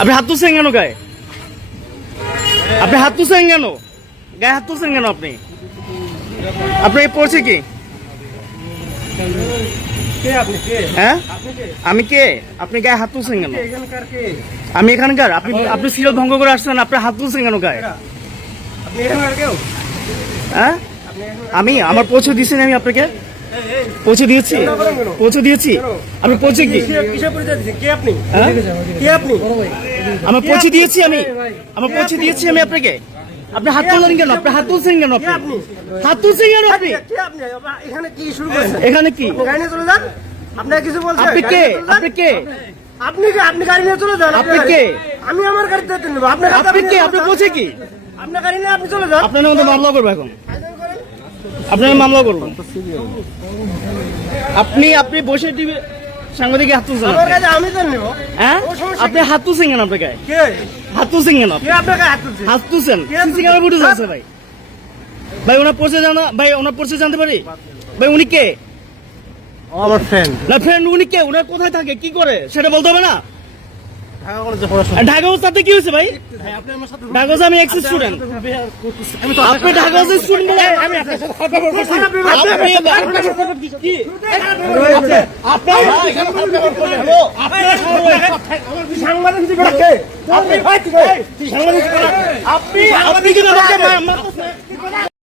আপনি হাত তুলছেন কেন গায়ে? আপনি হাত তুলছেন কেন গায়ে? হাত তুলছেন কেন আপনি? আপনাকে পড়ছে কি? হ্যাঁ আমি কে? আপনি গায়ে হাত তুলছেন কেন? আমি এখানকার? আপনি আপনি সিরিয়াল ভঙ্গ করে আসছেন, আপনি হাত তুলছেন কেন গায়ে? হ্যাঁ আমি আমার পৌঁছে দিয়েছেন, আমি আপনাকে পৌঁছে দিয়েছি, পৌঁছে দিয়েছি। আপনি পৌঁছে কি আমার পৌঁছে দিয়েছি? আমি আমার পৌঁছে দিয়েছি আমি আপনাকে। আপনি হাত তুললেন কেন? আপনি হাত তুলছেন কেন? আপনি হাত তুলছেন কেন? আপনি এখানে কি? আপনার কিছু বলছেন? আপনি কে? আপনি কে? আপনি কে? আপনি গাড়ি নিয়ে চলে যান। আপনি কে? আমি আমার গাড়িতে নেব। আপনার আপনি কে? আপনি পৌঁছে কি? আপনার গাড়ি নিয়ে আপনি চলে যান। আপনার নামে মামলা করবো এখন, আপনার মামলা করবো। আপনি আপনি বসে টিভি সাংবাদিক হাত তুলছেন? আমার কাছে আমি তো নেব। হ্যাঁ আপনি হাত তুলছেন কেন? আপনার গায়ে কে? হাত তুলছেন কেন? কে আপনার গায়ে হাত তুলছে? হাত তুলছেন? সিসি ক্যামেরা ফুটেজ আছে ভাই। ভাই ওনার পরিচয় জানা, ভাই ওনার পরিচয় জানতে পারি? ভাই উনি কে? আমার ফ্রেন্ড। না ফ্রেন্ড উনি কে? উনার কোথায় থাকে, কি করে সেটা বলতে হবে না? ঢাকা তাতে কি হয়েছে ভাই? ঢাকা আমি এক্স স্টুডেন্ট। আপনি ঢাকা স্টুডেন্ট বলে আমি আপনি